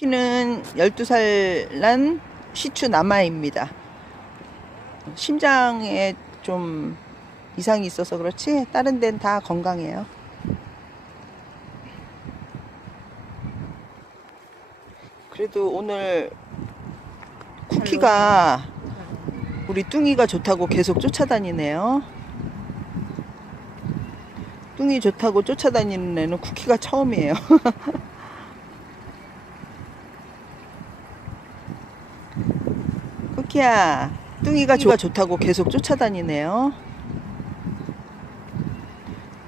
키는 12살 난 시추 남아입니다. 심장에 좀 이상이 있어서 그렇지 다른 데는 다 건강해요. 그래도 오늘 쿠키가 우리 뚱이가 좋다고 계속 쫓아다니네요. 뚱이 좋다고 쫓아다니는 애는 쿠키가 처음이에요. 키야, 뚱이가 좋- 좋다고 계속 쫓아다니네요.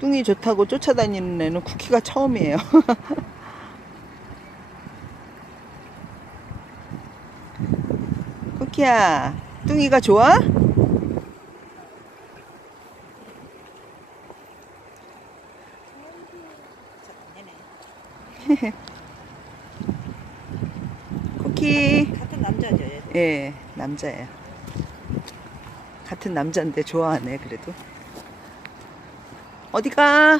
뚱이 좋다고 쫓아다니는 애는 쿠키가 처음이에요. 쿠키야, 뚱이가 좋아? 쿠키. 같은 남자죠. 얘. 예, 남자예요. 같은 남자인데 좋아하네, 그래도. 어디 가?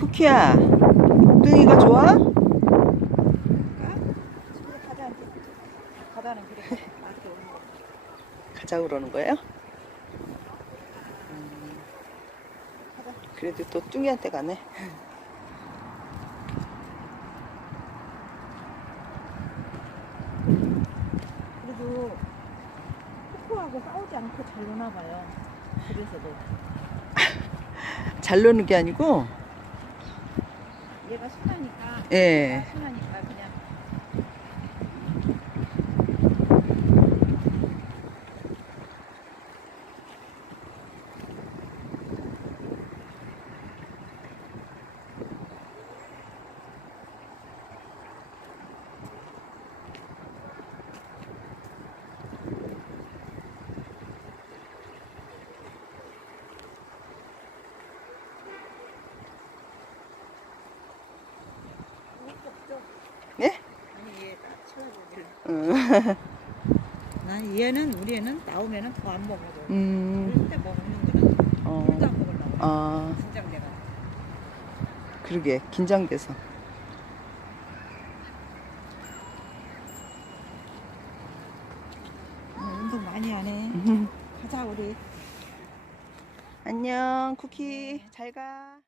쿠키야, 뚱이가 좋아? 친구 가자. 가다는 그래. 가자 그러는 거예요? 음, 그래도 또 뚱이한테 가네. 그래도 코코하고 싸우지 않고 잘 노나 봐요. 집에서도. 잘 노는 게 아니고, 얘가 순하니까. 예. 순하니까 예? 아니. 음, 난 얘는 우리 애는 나오면은 더 안 먹어도. 음, 그럴 때 먹는 거는 어, 물도 안 먹으려고. 아, 긴장돼가. 그러게, 긴장돼서. 어, 운동 많이 하네. 가자 우리. 안녕, 쿠키. 잘 가.